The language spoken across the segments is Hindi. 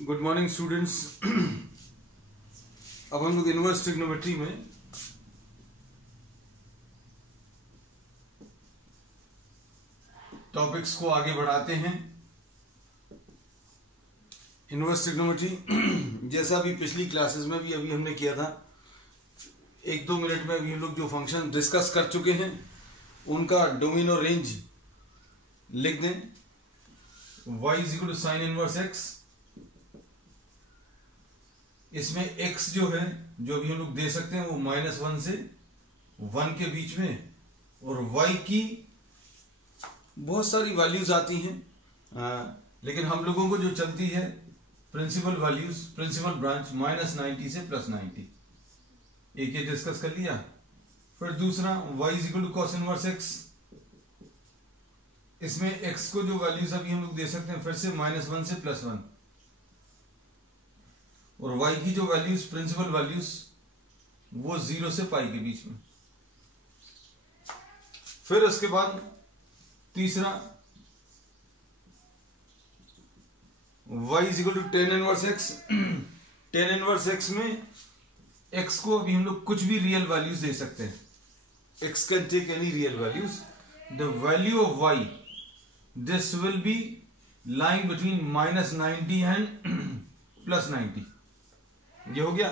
Good morning students. अब हम लोग इनवर्स ट्रिग्नोमेट्री में टॉपिक्स को आगे बढ़ाते हैं। इनवर्स ट्रिग्नोमेट्री जैसा अभी पिछली क्लासेस में भी अभी हमने किया था, 1-2 मिनट में अभी हम लोग जो फंक्शन डिस्कस कर चुके हैं उनका डोमेन और रेंज लिख दें। y = sin इनवर्स x, इसमें x जो है जो अभी हम लोग दे सकते हैं वो -1 से 1 के बीच में, और y की बहुत सारी वैल्यूज आती हैं, लेकिन हम लोगों को जो चलती है प्रिंसिपल वैल्यूज, प्रिंसिपल ब्रांच -90 से +90, एक ये डिस्कस कर लिया। फिर दूसरा y = cos इनवर्स x, इसमें x को जो वैल्यूज अभी हम लोग दे सकते हैं फिर से -1 से +1, और y की जो वैल्यूज प्रिंसिपल वैल्यूज वो 0 से पाई के बीच में। फिर उसके बाद तीसरा y = tan inverse x। tan inverse x में x को अभी हम लोग कुछ भी रियल वैल्यूज दे सकते हैं। x can take any real values. The value of y, this will be lying between -90 and +90। ये हो गया।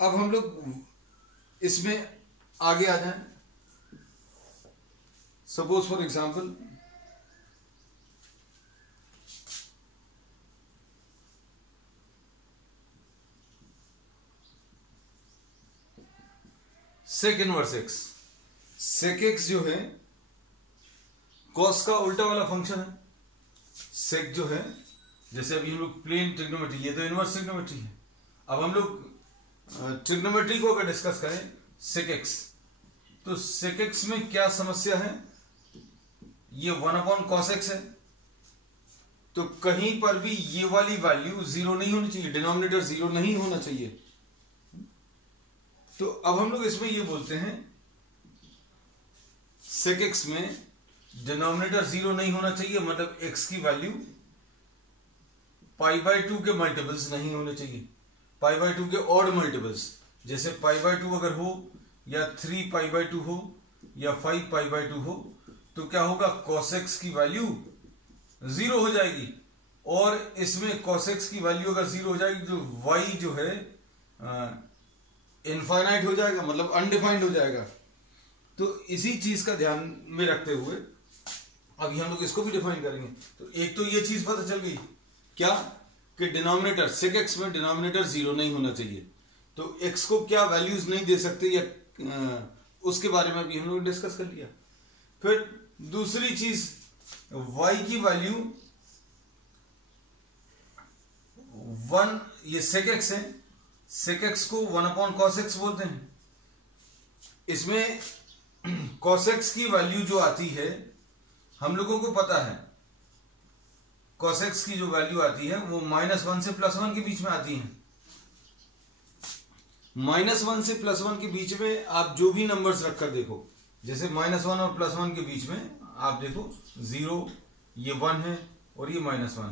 अब हम लोग इसमें आगे आ जाएं। Suppose for example sec inverse x। sec x जो है cos का उल्टा वाला फंक्शन है। sec जो है, जैसे अभी हम लोग प्लेन ट्रिग्नोमेट्री, ये तो इनवर्स ट्रिग्नोमेट्री है। अब हम लोग ट्रिग्नोमेट्री को अगर डिस्कस करें sec x, तो sec x में क्या समस्या है, ये 1/cos x है, तो कहीं पर भी ये वाली वैल्यू 0 नहीं होनी चाहिए, डिनोमिनेटर 0 नहीं होना चाहिए। तो अब हम लोग इसमें ये बोलते हैं sec x में डिनोमिनेटर 0 नहीं होना चाहिए, मतलब x की वैल्यू π/2 के मल्टीपल्स नहीं होने चाहिए, π/2 के ऑड मल्टीपल्स, जैसे π/2 अगर हो या 3π/2 हो या 5π/2 हो, तो क्या होगा, cos x की वैल्यू 0 हो जाएगी। और इसमें cos x की वैल्यू अगर 0 हो जाएगी तो y जो है इनफाइनाइट हो जाएगा, मतलब अनडिफाइंड हो जाएगा। तो इसी चीज का ध्यान में रखते हुए अभी हम लोग इसको भी डिफाइन करेंगे। तो एक तो ये चीज पता चल गई क्या, कि डिनोमिनेटर sec x में डिनोमिनेटर 0 नहीं होना चाहिए, तो x को क्या वैल्यूज नहीं दे सकते या उसके बारे में भी हम लोग डिस्कस कर लिया। फिर दूसरी चीज, y की वैल्यू 1, ये sec x है, sec x को 1/cos x बोलते हैं। इसमें cos x की वैल्यू जो आती है, हम लोगों को पता है cos x की जो वैल्यू आती है वो -1 से +1 के बीच में आती है। -1 से +1 के बीच में आप जो भी नंबर्स रखकर देखो, जैसे -1 और +1 के बीच में आप देखो 0, ये 1 है और ये -1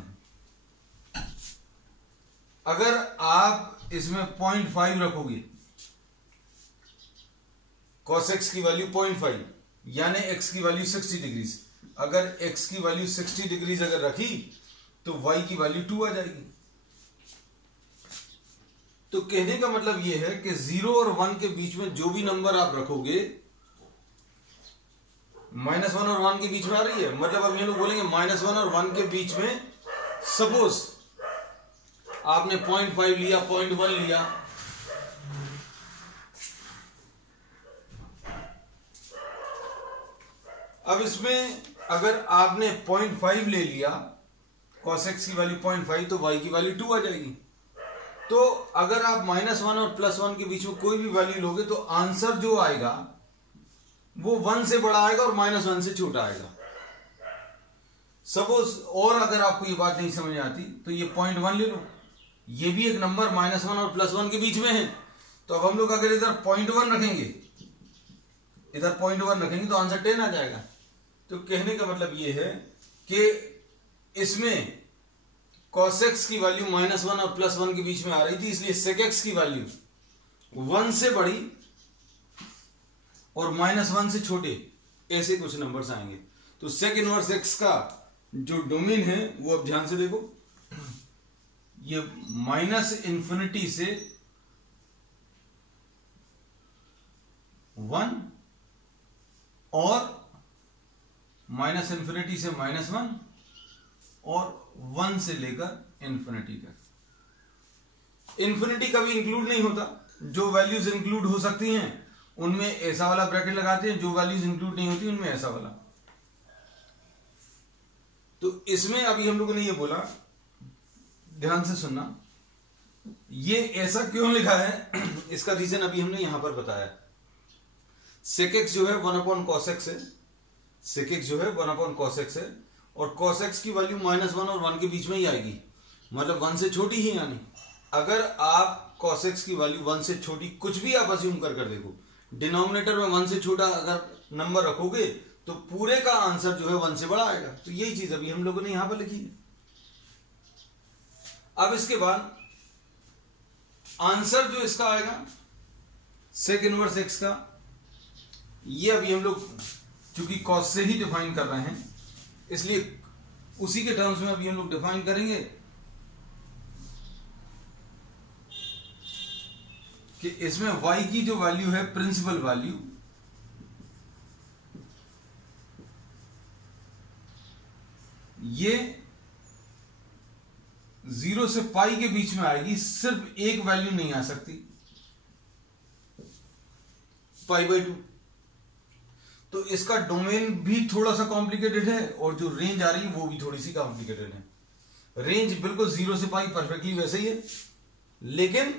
है। अगर आप इसमें 0.5 रखोगे, cos x की वैल्यू 0.5 यानी x की वैल्यू 60 डिग्री, अगर x की वैल्यू 60 डिग्री अगर रखी तो y की वैल्यू 2 आ जाएगी। तो कहने का मतलब यह है कि 0 और 1 के बीच में जो भी नंबर आप रखोगे, -1 और 1 के बीच में आ रही है, मतलब अब ये लोग बोलेंगे -1 और 1 के बीच में, सपोज आपने 0.5 लिया, 0.1 लिया, अब इसमें अगर आपने 0.5 ले लिया, cos x की वैल्यू 0.5, तो y की वैल्यू 2 आ जाएगी। तो अगर आप -1 और +1 के बीच में कोई भी वैल्यू लोगे तो आंसर जो आएगा वो 1 से बड़ा आएगा और -1 से छोटा आएगा। सपोज, और अगर आपको ये बात नहीं समझ आती तो ये 0.1 ले लो, ये भी एक नंबर -1 और +1 के बीच में है। तो अब हम लोग अगर इधर 0.1 रखेंगे, इधर 0.1 रखेंगे तो आंसर 10 आ जाएगा। तो कहने का मतलब ये है कि इसमें cos x की वैल्यू -1 और +1 के बीच में आ रही थी, इसलिए sec x की वैल्यू 1 से बड़ी और -1 से छोटे, ऐसे कुछ नंबर्स आएंगे। तो sec इनवर्स x का जो डोमेन है वो अब ध्यान से देखो, ये -∞ से 1 और -∞ से -1 और 1 से लेकर इन्फिनिटी तक। इन्फिनिटी कभी इंक्लूड नहीं होता, जो वैल्यूज इंक्लूड हो सकती हैं उनमें ऐसा वाला ब्रैकेट लगाते हैं, जो वैल्यूज इंक्लूड नहीं होती उनमें ऐसा वाला। तो इसमें अभी हम लोगों ने ये बोला, ध्यान से सुनना, ये ऐसा क्यों लिखा है इसका रीजन अभी हमने यहां पर बताया। sec x जो है 1/cos x है, sec x जो है 1/cos x है, और cos x की वैल्यू -1 और 1 के बीच में ही आएगी, मतलब 1 से छोटी ही आनी। अगर आप cos x की वैल्यू 1 से छोटी कुछ भी आप अज्यूम कर देखो, डिनोमिनेटर में 1 से छोटा अगर नंबर रखोगे तो पूरे का आंसर जो है 1 से बड़ा आएगा। तो यही चीज अभी हम लोगों ने यहां पर लिखी है। अब इसके बाद आंसर जो इसका आएगा sec इनवर्स x का, ये अभी हम लोग चूंकि cos से ही डिफाइन कर रहे हैं, इसलिए उसी के टर्म्स में अभी हम लोग डिफाइन करेंगे कि इसमें y की जो वैल्यू है प्रिंसिपल वैल्यू, ये 0 से पाई के बीच में आएगी, सिर्फ एक वैल्यू नहीं आ सकती, π/2। तो इसका डोमेन भी थोड़ा सा कॉम्प्लिकेटेड है और जो रेंज आ रही है वो भी थोड़ी सी कॉम्प्लिकेटेड है। रेंज बिल्कुल 0 से पाई परफेक्टली वैसे ही है, लेकिन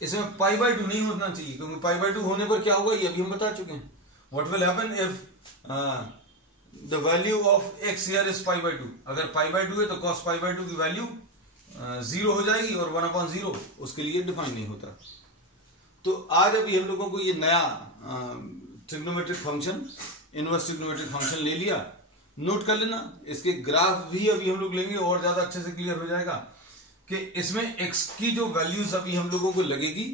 इसमें π/2 नहीं होना चाहिए, क्योंकि π/2 होने पर क्या होगा ये अभी हम बता चुके हैं। What will happen if the value of x here is π/2। अगर π/2 है तो cos π/2 की वैल्यू 0 हो जाएगी और 1/0 उसके लिए डिफाइन नहीं होता। तो आज अभी हम लोगों को ये नया trigonometric function, inverse trigonometric function ले लिया, नोट कर लेना। इसके ग्राफ भी अभी हम लोग लेंगे और ज्यादा अच्छे से क्लियर हो जाएगा कि इसमें x की जो वैल्यूज अभी हम लोगों को लगेगी,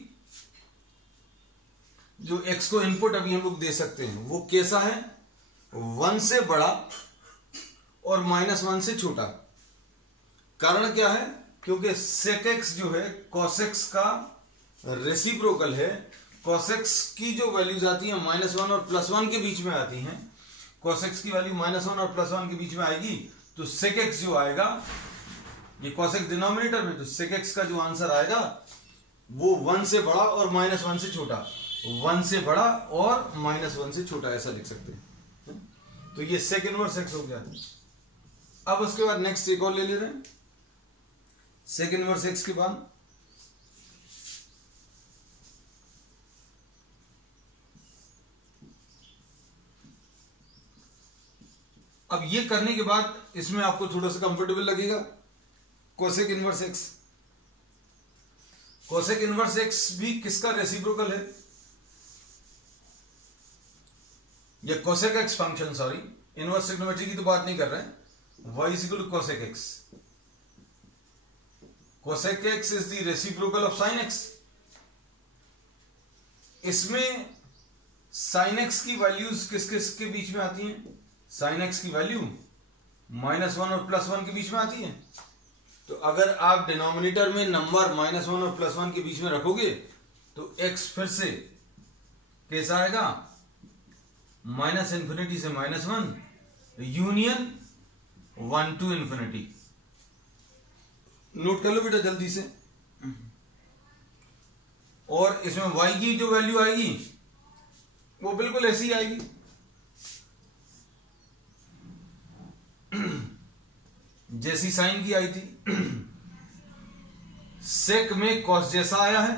जो x को इनपुट अभी हम लोग दे सकते हैं वो कैसा है, 1 से बड़ा और -1 से छोटा। कारण क्या है, क्योंकि sec x जो है cos x का रेसिप्रोकल है। cos x की जो वैल्यूज आती हैं -1 और +1 के बीच में आती हैं, cos x की वैल्यू -1 और +1 के बीच में आएगी, तो sec x जो आएगा, ये cos x डिनोमिनेटर में, तो sec x का जो आंसर आएगा वो 1 से बड़ा और -1 से छोटा, 1 से बड़ा और -1 से छोटा, ऐसा लिख सकते हैं। तो ये sec इनवर्स x हो गया। अब उसके बाद नेक्स्ट एक और ले रहे हैं, sec इनवर्स x के बाद अब ये करने के बाद इसमें आपको थोड़ा सा कंफर्टेबल लगेगा, cosec inverse x। Cosec inverse x भी किसका रेसिप्रोकल है, ये cosec x function, sorry inverse trigonometry की तो बात नहीं कर रहे हैं, y is equal to cosec x। Cosec x is the reciprocal of sine x। इसमें साइन x की वैल्यूज किस किस के बीच में आती हैं, साइन x की वैल्यू -1 और +1 के बीच में आती है। तो अगर आप डिनोमिनेटर में नंबर -1 और +1 के बीच में रखोगे तो x फिर से कैसा आएगा, -∞ से -1 यूनियन 1 to ∞। नोट कर लो बेटा जल्दी से। और इसमें y की जो वैल्यू आएगी वो बिल्कुल ऐसी आएगी, जैसी साइन की आई थी। सेक में कॉस जैसा आया है,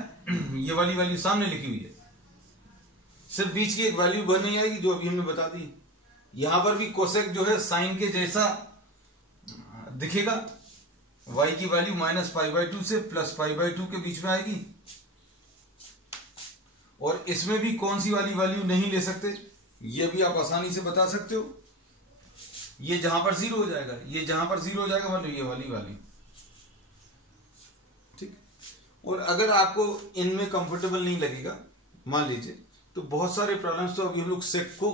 ये वाली वैल्यू सामने लिखी हुई है, सिर्फ बीच की एक वैल्यू बन नहीं आएगी जो अभी हमने बता दी। यहां पर भी कोसेक जो है साइन के जैसा दिखेगा, y की वैल्यू -π/2 से +π/2 के बीच में आएगी। और इसमें भी कौन सी वाली वैल्यू नहीं ले सकते, ये भी आप आसानी से बता सकते हो। ये जहां पर 0 हो जाएगा, ये जहां पर 0 हो जाएगा मतलब ये वाली। ठीक। और अगर आपको इनमें कंफर्टेबल नहीं लगेगा मान लीजिए, तो बहुत सारे प्रॉब्लम्स तो अभी हम लोग सेक को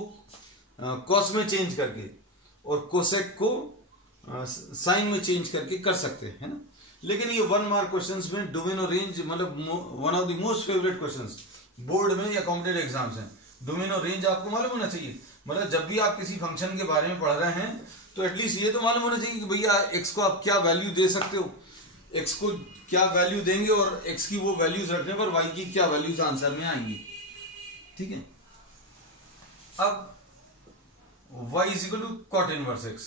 कॉस में चेंज करके और कोसेक को साइन में चेंज करके कर सकते हैं, है ना। लेकिन ये 1 मार्क क्वेश्चंस में डोमेन और रेंज मतलब one of the most favourite questions board में या कॉम्पिटेटिव एग्जाम्स हैं। डोमेन और रेंज आपको मालूम होना चाहिए, मतलब जब भी आप किसी फंक्शन के बारे में पढ़ रहे हैं तो एटलीस्ट ये तो मालूम होना चाहिए कि भैया एक्स को आप क्या वैल्यू दे सकते हो, एक्स को क्या वैल्यू देंगे और एक्स की वो वैल्यूज रखने पर वाई की क्या वैल्यूज आंसर में आएंगी। ठीक है। अब y is equal to cot inverse x.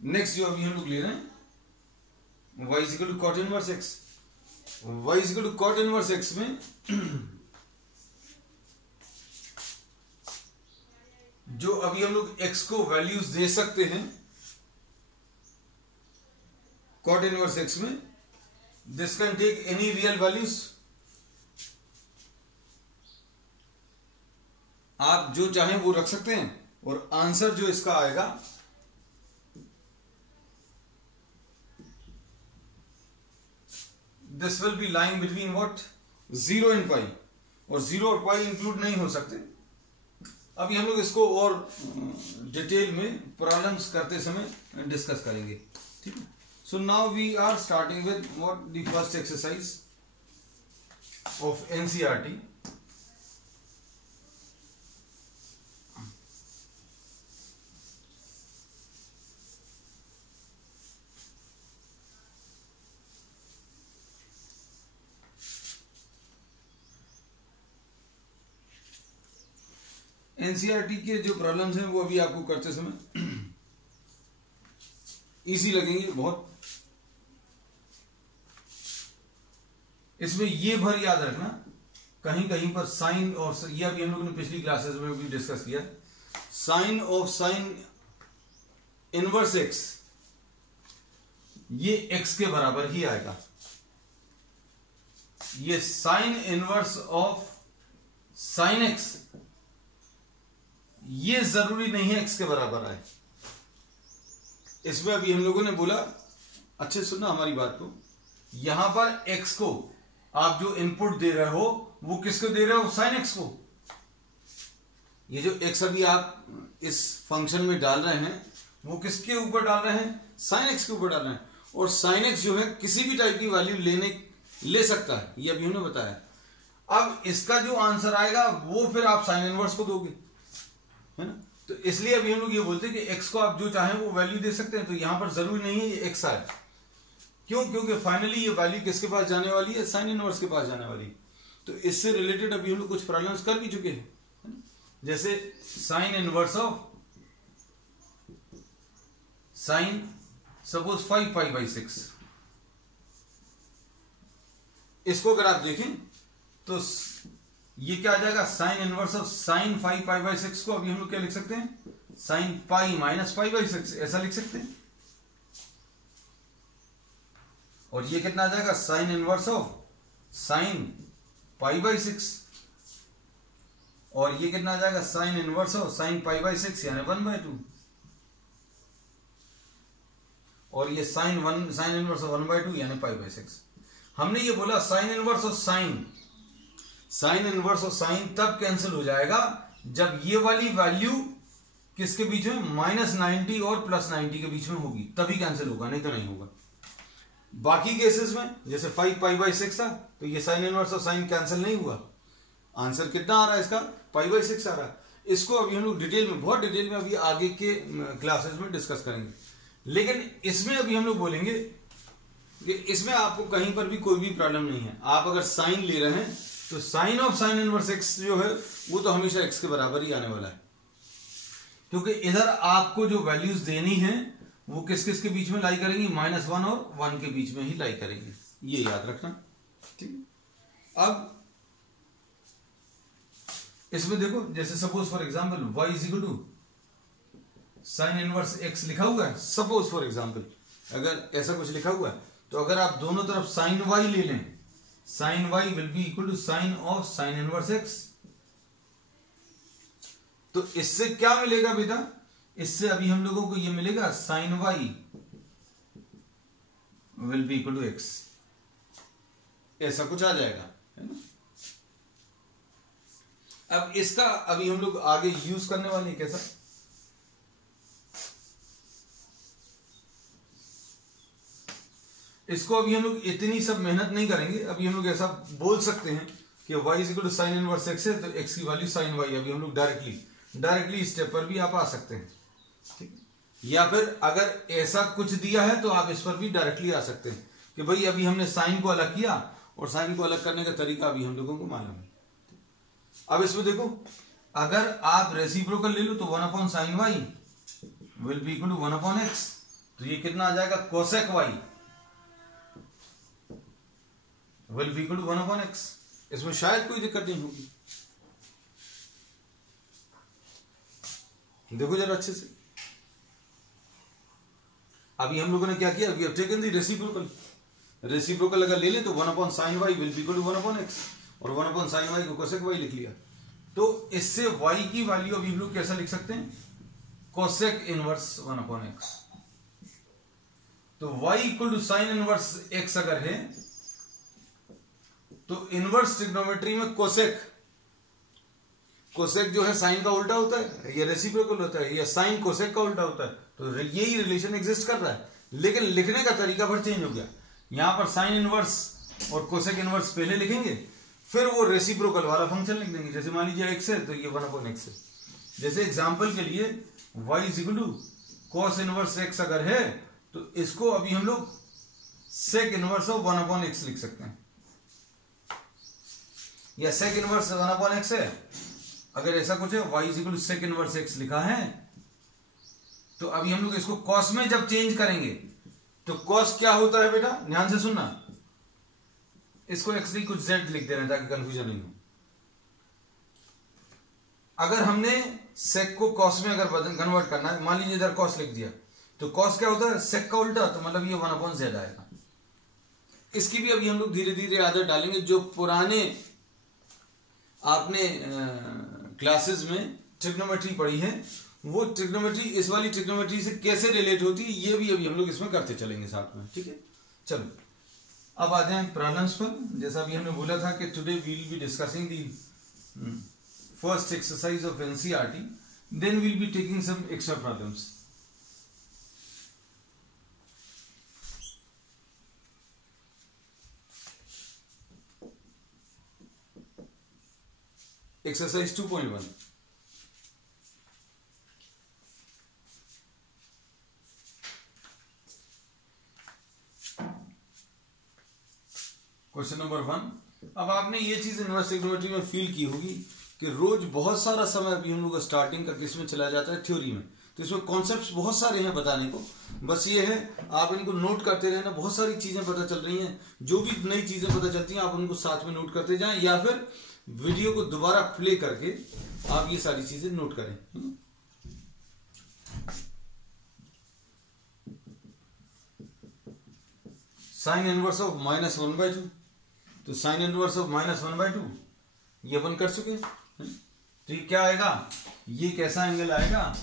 Next जो अभी हम लोग ले रहे हैं y is equal to cot inverse x. y is equal to cot inverse x में जो अभी हम लोग x को वैल्यूज दे सकते हैं कॉट इनवर्स एक्स में, this can take any real values. आप जो चाहें वो रख सकते हैं और आंसर जो इसका आएगा this will be lying between what 0 and pi, और 0 और पाई इंक्लूड नहीं हो सकते। अभी हम लोग इसको और डिटेल में प्रॉब्लम्स करते समय डिस्कस करेंगे। ठीक है। So now we are starting with what the first exercise of NCERT. NCERT के जो प्रॉब्लम्स हैं वो अभी आपको करते समय इजी लगेंगे बहुत। इसमें ये भर याद रखना कहीं कहीं पर साइन और ये अभी हम लोगों ने पिछली क्लासेस में भी डिस्कस किया, sine of sine inverse x ये एक्स के बराबर ही आएगा। ये sine inverse of sine x ये जरूरी नहीं है एक्स के बराबर आए। इसमें अभी हम लोगों ने बोला, अच्छे सुनना हमारी बात को, यहां पर एक्स को आप जो इनपुट दे रहे हो वो किसको दे रहे हो, साइन एक्स को। ये जो एक्स अभी आप इस फंक्शन में डाल रहे हैं वो किसके ऊपर डाल रहे हैं, साइन एक्स के ऊपर डाल रहे हैं। और साइन एक्स जो है किसी भी टाइप की वैल्यू ले सकता है, ये अभी हमने बताया। अब इसका जो आंसर आएगा वो फिर आप साइन इनवर्स को दोगे, है ना। तो इसलिए अभी हम लोग ये बोलते हैं कि एक्स को आप जो चाहें वो वैल्यू दे सकते हैं। तो यहां पर जरूरी नहीं है ये एक्स आए, क्यों, क्योंकि फाइनली ये वैल्यू किसके पास जाने वाली है, साइन इनवर्स के पास जाने वाली। तो इससे रिलेटेड अभी हम लोग कुछ प्रॉब्लम्स कर भी चुके हैं, जैसे sign inverse of sign suppose 5 pi by 6। इसको अगर आप देखें तो ये क्या आ जाएगा, sign inverse of sign 5 pi by 6 को अभी हम लोग क्या लिख सकते हैं, sine pi minus pi by 6 ऐसा लिख सकते हैं। और ये कितना आ जाएगा, sign inverse of sine pi by 6, और ये कितना आ जाएगा, sign inverse of sine pi by 6 यानी 1/2, और ये साइन इनवर्स ऑफ 1/2 यानी पाई बाई 6। हमने ये बोला sign inverse of sine inverse of sign तब कैंसिल हो जाएगा जब ये वाली वैल्यू किसके बीच में, -90 और +90 के बीच में होगी, तभी कैंसिल होगा, नहीं तो नहीं होगा। बाकी केसेस में जैसे 5 पाई बाई 6 था तो ये sine inverse of sign cancel नहीं हुआ, आंसर कितना आ रहा है इसका, पाई बाई 6 आ रहा है। इसको अभी हम लोग डिटेल में, बहुत डिटेल में अभी आगे के क्लासेस में डिस्कस करेंगे। लेकिन इसमें अभी हम लोग बोलेंगे कि इसमें आपको कहीं पर भी कोई भी प्रॉब्लम नहीं है। आप अगर साइन ले रहे हैं तो sine of sine inverse x जो है वो तो हमेशा एक्स के बराबर ही आने वाला है, क्योंकि इधर आपको जो वैल्यूज देनी है वो किस किस के बीच में लाई करेंगी, -1 और 1 के बीच में ही लाई करेंगे, ये याद रखना। ठीक है। अब इसमें देखो, जैसे suppose for example y is equal to sine inverse x लिखा हुआ है, सपोज फॉर एग्जांपल अगर ऐसा कुछ लिखा हुआ है, तो अगर आप दोनों तरफ साइन y ले लें, sine y will be equal to sine of sine inverse x. तो इससे क्या मिलेगा बेटा, इससे अभी हम लोगों को ये मिलेगा sine y will be equal to x, ऐसा कुछ आ जाएगा, है ना। अब इसका अभी हम लोग आगे यूज करने वाले हैं कैसा, इसको अभी हम लोग इतनी सब मेहनत नहीं करेंगे। अभी हम लोग ऐसा बोल सकते हैं कि y is equal to sine inverse x है, तो x की वैल्यू साइन y। अभी हम लोग डायरेक्टली स्टेप पर भी आप आ सकते हैं, ठीक है। या फिर अगर ऐसा कुछ दिया है तो आप इस पर भी डायरेक्टली आ सकते हैं कि भाई अभी हमने साइन को अलग किया और साइन को अलग करने का तरीका अभी हम लोगों को मालूम है। अब इसमें देखो, अगर आप रेसिप्रोकल ले लो तो 1 upon sine y will be equal to 1 upon x, तो ये कितना आ जाएगा, cosec y will be equal to 1 upon x. इसमें शायद कोई दिक्कत नहीं होगी, देखो जरा अच्छे से। अभी हम लोगों ने क्या किया, we have taken the reciprocal अगर ले ले तो 1 upon sine y will be equal to 1 upon x, और 1 अपॉन साइन वाई को कोसेक वाई लिख लिया। तो इससे y की वैल्यू अभी हम लोग कैसा लिख सकते हैं, कोसेक इनवर्स 1 अपॉन एक्स। तो y equal to sine inverse x अगर है तो इनवर्स ट्रिग्नोमेट्री में कोसेक जो है साइन का उल्टा होता है, या रेसिप्रोकल होता है, या साइन कोसेक का उल्टा होता है। तो यही रिलेशन एग्जिस्ट कर रहा है, लेकिन लिखने का तरीका पर चेंज हो गया। यहां पर साइन इनवर्स और कोसेक इनवर्स पहले लिखेंगे, फिर वो रेसिप्रोकल वाला फंक्शन लिख देंगे। जैसे मान लीजिए x है तो ये 1 अपॉन x है। जैसे एग्जांपल के लिए y is equal to cos inverse x अगर है तो इसको अभी हम लोग sec inverse of 1 upon x लिख सकते हैं, या सेक इनवर्स 1 अपॉन x है। अगर ऐसा कुछ है y is equal to sec inverse x लिखा है, तो अभी हम लोग इसको कॉस में जब चेंज करेंगे तो कॉस क्या होता है बेटा, ध्यान से सुनना। इसको x नहीं कुछ z लिख देना ताकि कंफ्यूजन नहीं हो। अगर हमने सेक को कॉस में अगर कन्वर्ट करना है, मान लीजिए इधर कॉस लिख दिया, तो कॉस क्या होता है, सेक का उल्टा, तो मतलब ये 1 अपॉन z आएगा। इसकी भी अभी हम लोग धीरे धीरे आदत डालेंगे। जो पुराने आपने क्लासेस में ट्रिग्नोमेट्री पढ़ी है, वो ट्रिग्नोमेट्री इस वाली ट्रिग्नोमेट्री से कैसे रिलेट होती है, ये भी अभी हम लोग इसमें करते चलेंगे साथ में, ठीक है। चलो अब आते हैं प्रॉब्लम्स पर। जैसा अभी हमने बोला था कि today we will be discussing the first exercise of NCERT, then we will be taking some extra problems. Exercise 2.1, question number 1। अब आपने ये चीज इनवर्स ट्रिग्नोमेट्री में फील की होगी कि रोज बहुत सारा समय अभी हम लोग का स्टार्टिंग का किसमें चला जाता है, थ्योरी में। तो इसमें कॉन्सेप्ट्स बहुत सारे हैं बताने को, बस ये है आप इनको नोट करते रहना। बहुत सारी चीजें पता चल रही हैं, जो भी नई चीजें पता चलती हैं आप उनको साथ में नोट करते जाएं, या फिर वीडियो को दोबारा प्ले करके आप ये सारी चीजें नोट करें। साइन इनवर्स ऑफ -1/2, तो साइन इनवर्स ऑफ -1/2 ये अपन कर चुके हैं। तो ये क्या आएगा, ये कैसा एंगल आएगा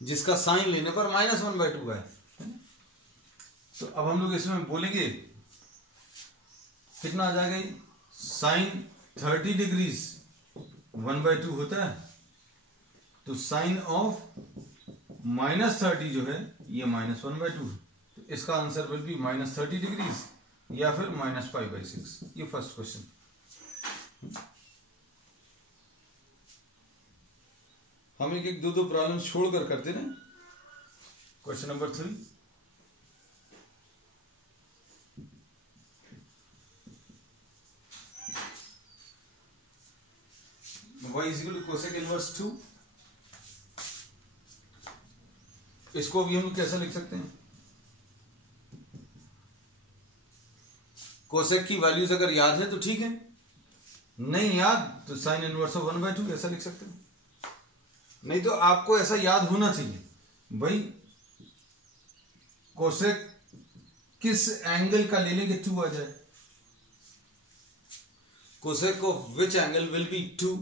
जिसका साइन लेने पर -1/2 है। तो अब हम लोग इसमें बोलेंगे कितना आ जाएगा, ये साइन 30 डिग्रीज 1/2 होता है, तो साइन ऑफ -30 जो है ये -1/2 है। तो इसका आंसर विल बी -30 डिग्रीज या फिर -π/6। ये फर्स्ट क्वेश्चन। हम एक दो प्रॉब्लम छोड़कर करते ना। Question number 3, y is equal to cosec inverse 2। इसको भी हम लोग कैसा लिख सकते हैं, कोसेक की वैल्यूज अगर याद है तो ठीक है, नहीं याद तो साइन इनवर्स ऑफ 1/2 ऐसा लिख सकते हैं। नहीं तो आपको ऐसा याद होना चाहिए भाई, कोसेक किस एंगल का ले लेंगे 2 आ जाए, cosec of which angle will be 2,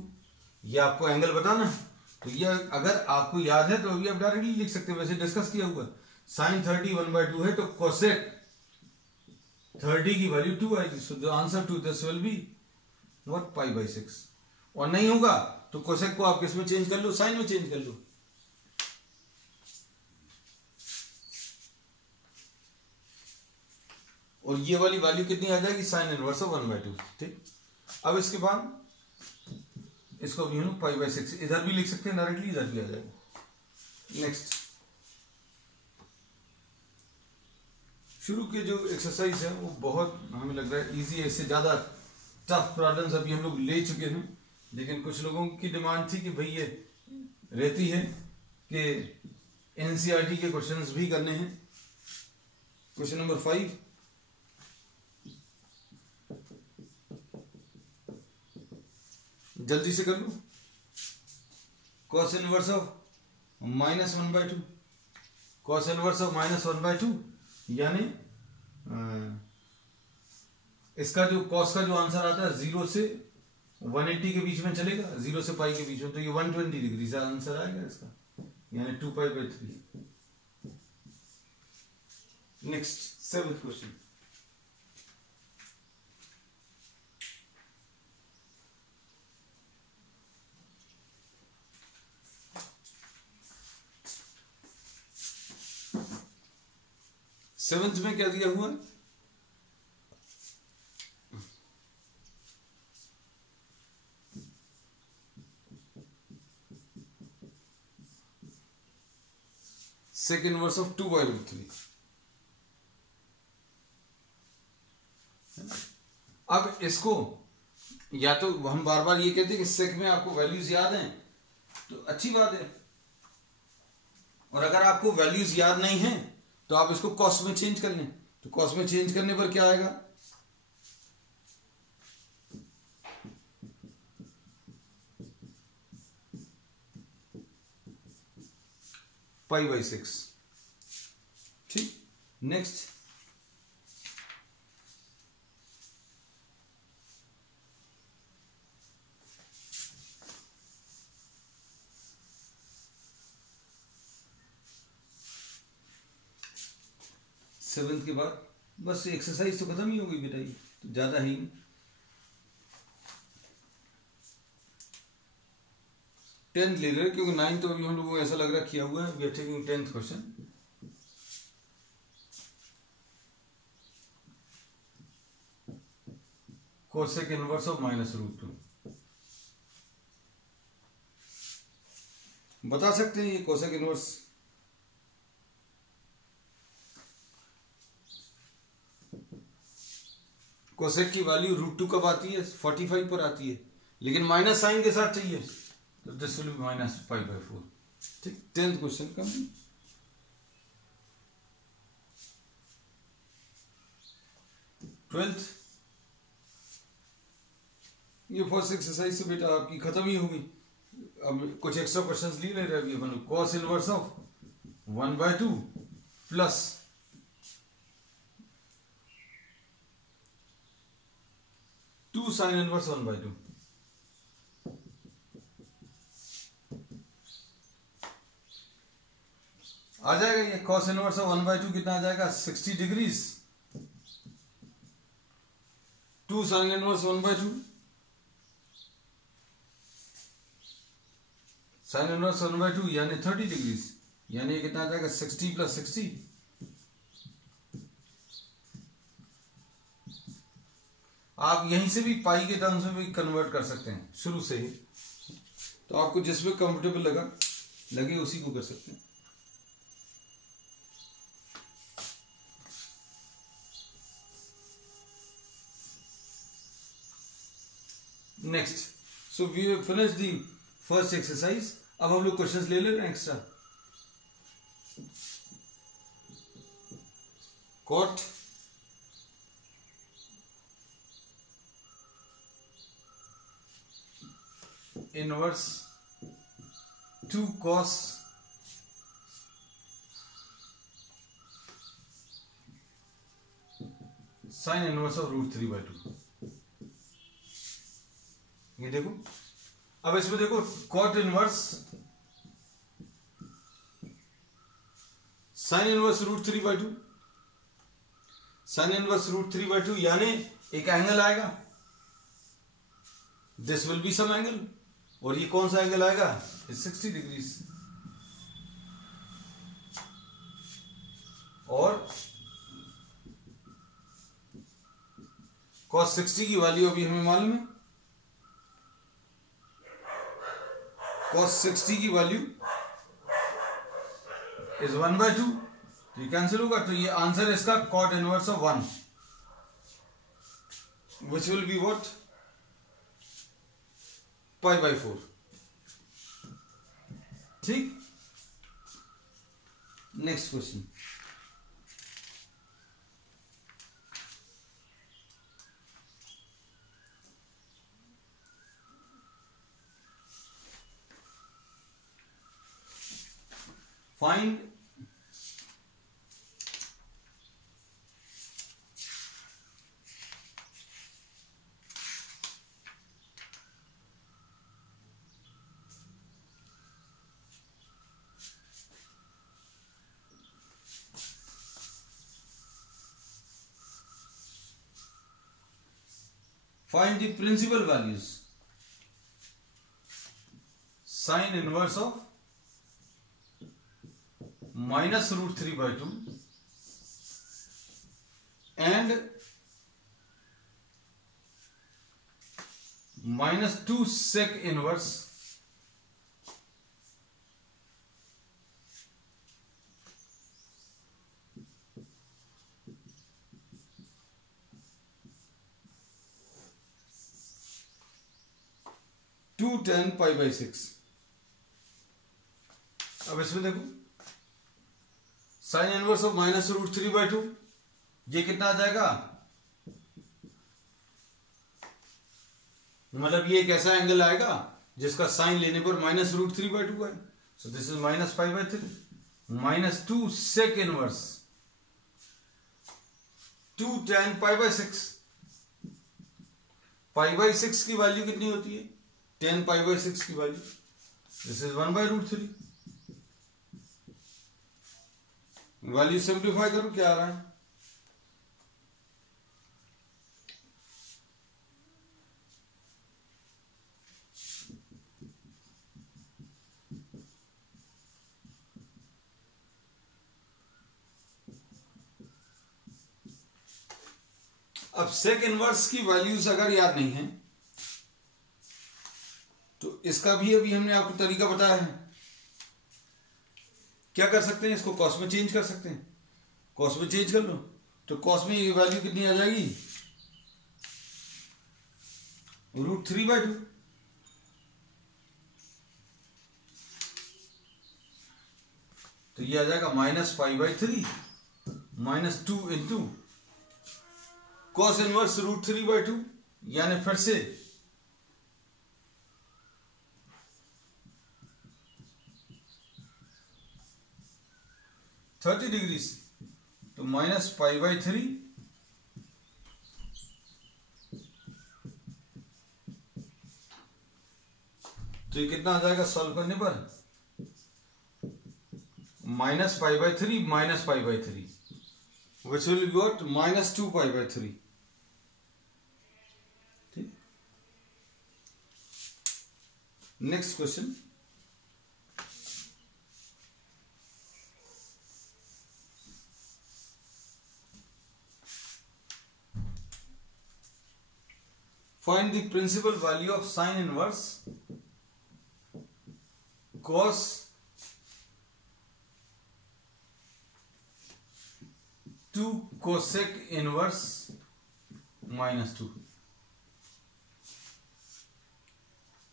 ये आपको एंगल बताना है, तो ये अगर आपको याद है तो अभी आप डायरेक्टली लिख सकते हैं, वैसे डिस्कस किया हुआ। साइन 30 1/2 है, तो कोसेक 30 की वैल्यू 2 आएगी, so the answer to this will be what π/6। और नहीं होगा तो कोसेक को आप किस में चेंज कर लो, साइन में चेंज कर लो। और ये वाली वैल्यू कितनी आ जाएगी, साइन इनवर्स ऑफ 1/2। ठीक, अब इसके बाद इसको भी हम π/6 इधर भी लिख सकते हैं डायरेक्टली, इधर भी आ जाएगा। नेक्स्ट, शुरू के जो एक्सरसाइज है वो बहुत हमें लग रहा है इजी है, इससे ज्यादा टफ प्रॉब्लम्स अभी हम लोग ले चुके हैं, लेकिन कुछ लोगों की डिमांड थी कि भाई ये रहती है कि एनसीईआरटी के क्वेश्चंस भी करने हैं। क्वेश्चन नंबर 5, जल्दी से कर लो। Cos inverse of -1/2, cos inverse of -1/2 यानी इसका जो कॉस का जो आंसर आता है 0 से 180 के बीच में चलेगा, 0 से पाई के बीच में, तो ये 120 डिग्री से आंसर आएगा इसका, यानी 2π/3। Next, 7th question. सेवेंथ में क्या दिया हुआ है, सेक इनवर्स ऑफ 2/3। अब इसको या तो हम बार बार ये कहते हैं कि सेक में आपको वैल्यूज याद हैं तो अच्छी बात है, और अगर आपको वैल्यूज याद नहीं है तो आप इसको कॉस में चेंज कर लें। तो कॉस में चेंज करने पर क्या आएगा, π/6। ठीक, नेक्स्ट, सेवेंथ के बाद बस एक्सरसाइज तो खत्म ही हो गई बेटा, ये तो ज्यादा ही। 10th ले रहे क्योंकि 9th तो अभी हम लोगों को ऐसा लग रहा है किया हुआ है। We are taking 10th question. Cosec inverse of -√2 बता सकते हैं ये कोसेक इनवर्स कोसेक की वैल्यू √2 कब आती है, 45 पर आती है, लेकिन माइनस साइन के साथ चाहिए, तो दिस विल बी -π/4। ठीक, 10th क्वेश्चन कंप्लीट। ट्वेल्थ, ये फर्स्ट एक्सरसाइज से बेटा आपकी खत्म ही होगी। अब कुछ एक्स्ट्रा क्वेश्चंस ले रहे हैं अपन। Cos inverse of 1/2 plus two sine inverse 1/2। आ जाएगा ये कॉस इनवर्स ऑफ 1/2 कितना आ जाएगा, 60 degrees. 2 sign inverse 1/2, sign inverse 1/2 यानी 30 डिग्रीज, यानी ये कितना आ जाएगा, 60 + 60। आप यहीं से भी पाई के टर्म्स में भी कन्वर्ट कर सकते हैं शुरू से ही, तो आपको जिसमें कंफर्टेबल लगे उसी को कर सकते हैं। Next, so we have finished the first exercise. अब हम लोग क्वेश्चंस ले रहे हैं extra. Cot inverse 2 cos sine inverse of √3/2। ये देखो, अब इसमें देखो cot inverse sine inverse √3/2, sine inverse √3/2 यानी एक एंगल आएगा, this will be some angle, और ये कौन सा एंगल आएगा, 60 डिग्रीज। और cos 60 की वैल्यू अभी हमें मालूम है, cos 60 की वैल्यू इज 1/2, तो ये कैंसिल होगा, तो ये आंसर इसका cot inverse of 1 which will be what, π/4। ठीक, next question. Find the principal values sin inverse of minus √3/2 and minus 2 sec inverse two 10 π/6। अब इसमें देखो साइन इनवर्स ऑफ माइनस √3/2, ये कितना आ जाएगा, मतलब ये एक ऐसा एंगल आएगा जिसका साइन लेने पर माइनस √3/2 है, so this is minus π/3, minus 2 sec inverse 2 tan π/6, π/6 की वैल्यू कितनी होती है, 10 π/6 की value, this is 1/√3। Value simplify करो, क्या आ रहा है, अब सेक इनवर्स की वैल्यूज अगर याद नहीं है तो इसका भी अभी हमने आपको तरीका बताया है, क्या कर सकते हैं, इसको कॉस में चेंज कर सकते हैं, कॉस में चेंज कर लो तो कॉस में ये वैल्यू कितनी आ जाएगी, √3/2, तो ये आ जाएगा minus π/3 minus 2 into cos inverse √3/2, यानी फिर से थर्टी डिग्री, तो माइनस π/3 तो ये कितना आ जाएगा सॉल्व करने पर, minus π/3 minus π/3 which will be what, minus 2 π/3। ठीक, next question. Find the principal value of sin inverse cos 2 cosec inverse minus 2,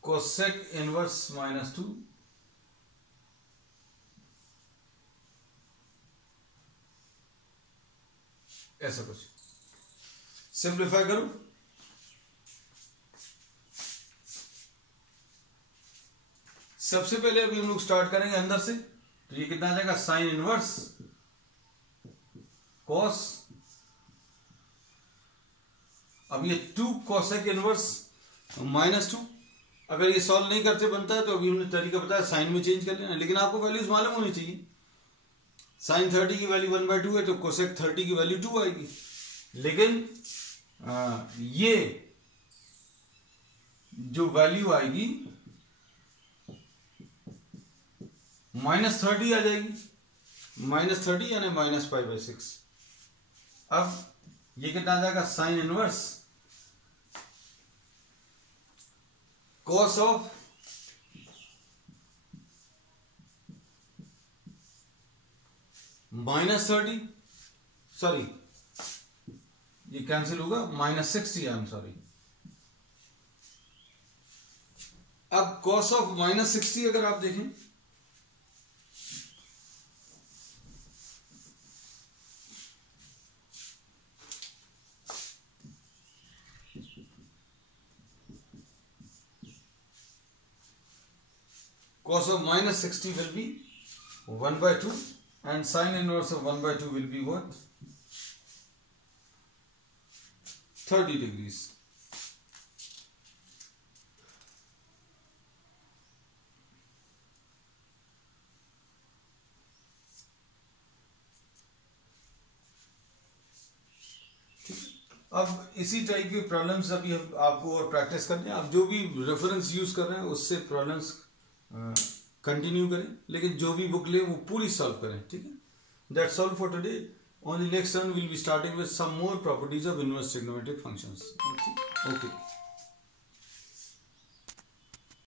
cosec inverse minus 2, ऐसा कुछ सिंप्लीफाई करो, सबसे पहले अभी हम लोग स्टार्ट करेंगे अंदर से, तो ये कितना आ जाएगा, साइन इनवर्स कॉस, अब ये 2 कोसेक इनवर्स -2, अगर ये सॉल्व नहीं करते बनता है तो अभी हमने तरीका बताया साइन में चेंज कर लेना, लेकिन आपको वैल्यूज मालूम होनी चाहिए। साइन 30 की वैल्यू 1/2 है तो कोसेक 30 की वैल्यू 2 आएगी। लेकिन ये जो वैल्यू आएगी -30 आ जाएगी, -30 यानी -π/6। अब ये कितना आ जाएगा, sine inverse cos of -30, sorry ये कैंसिल होगा, -60 आई एम सॉरी। अब कॉस ऑफ -60 अगर आप देखें cos of -60 will be 1/2 and sin inverse of 1/2 will be what? 30 degrees. अब इसी टाइप के प्रॉब्लम्स अभी आपको और प्रैक्टिस करने हैं। आप जो भी रेफरेंस यूज कर रहे हैं उससे प्रॉब्लम्स कंटिन्यू करें, लेकिन जो भी बुक ले वो पूरी सॉल्व करें, ठीक है। That's all for today. On the next turn will be starting with some more properties of inverse trigonometric functions. Okay.